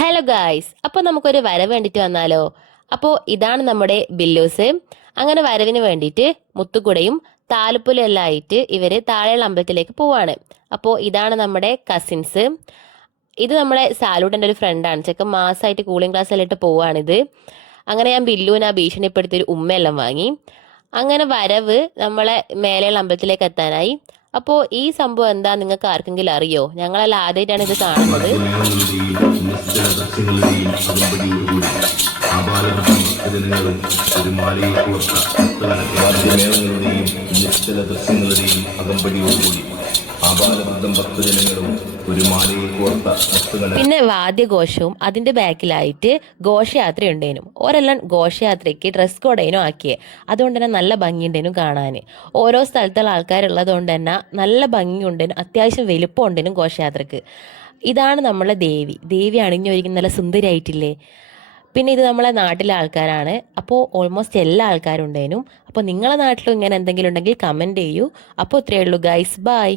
Hello guys, അപ്പോൾ നമുക്കൊരു വരവ് വേണ്ടിയിട്ട് വന്നാലോ? അപ്പോൾ ഇതാണ് നമ്മുടെ ബില്ലൂസ്. അങ്ങനെ വരവിന് വേണ്ടിയിട്ട് മുത്തുക്കുടയും താലപ്പൊലിയും എല്ലാം ആയിട്ട് ഇവർ താഴെയുള്ള അമ്പലത്തിലേക്ക് പോവാണ്. അപ്പോൾ ഇതാണ് നമ്മുടെ കസിൻസ്. ഇത് നമ്മുടെ സാലൂട്ടിൻ്റെ ഒരു ഫ്രണ്ടാണ്. ചെക്കൻ മാസമായിട്ട് കൂളിംഗ് ക്ലാസ് എല്ലാം ഇട്ട് പോവാണിത്. അങ്ങനെ ഞാൻ ബില്ലുവിനെ ആ ഭീഷണിപ്പെടുത്തി ഒരു ഉമ്മയെല്ലാം വാങ്ങി. അങ്ങനെ വരവ് നമ്മളെ മേലെയുള്ള അമ്പലത്തിലേക്ക് എത്താനായി. അപ്പോൾ ഈ സംഭവം എന്താ നിങ്ങൾക്ക് ആർക്കെങ്കിലും അറിയോ? ഞങ്ങളെല്ലാം ആദ്യമായിട്ടാണ് ഇത് കാണുന്നത്. നിശ്ചല ദൃശ്യങ്ങളുടെയും അകമ്പടിയോടുകൂടി ആബാലവൃദ്ധം ഭക്തജനങ്ങളും ഒരു മാലയെ കോർത്ത പിന്നെ വാദ്യഘോഷവും അതിന്റെ ബാക്കിലായിട്ട് ഘോഷയാത്ര ഉണ്ടേനും. ഓരെല്ലാം ഘോഷയാത്രയ്ക്ക് ഡ്രസ് കോഡേനും ആക്കിയേ. അതുകൊണ്ട് തന്നെ നല്ല ഭംഗിയുണ്ടേനും കാണാൻ. ഓരോ സ്ഥലത്തുള്ള ആൾക്കാരുള്ളത് കൊണ്ട് തന്നെ നല്ല ഭംഗിയുണ്ടേനും അത്യാവശ്യം വലുപ്പം ഉണ്ടേനും ഘോഷയാത്രക്ക്. ഇതാണ് നമ്മളെ ദേവി അണിഞ്ഞൊരുങ്ങി നല്ല സുന്ദരിയായിട്ടില്ലേ. പിന്നെ ഇത് നമ്മളെ നാട്ടിലെ ആൾക്കാരാണ്. അപ്പോൾ ഓൾമോസ്റ്റ് എല്ലാ ആൾക്കാരും ഉണ്ടേനും. അപ്പോൾ നിങ്ങളെ നാട്ടിലും ഇങ്ങനെ എന്തെങ്കിലും ഉണ്ടെങ്കിൽ കമൻറ്റ് ചെയ്യൂ. അപ്പോൾ ഇത്രയേ ഉള്ളൂ ഗൈസ്, ബൈ.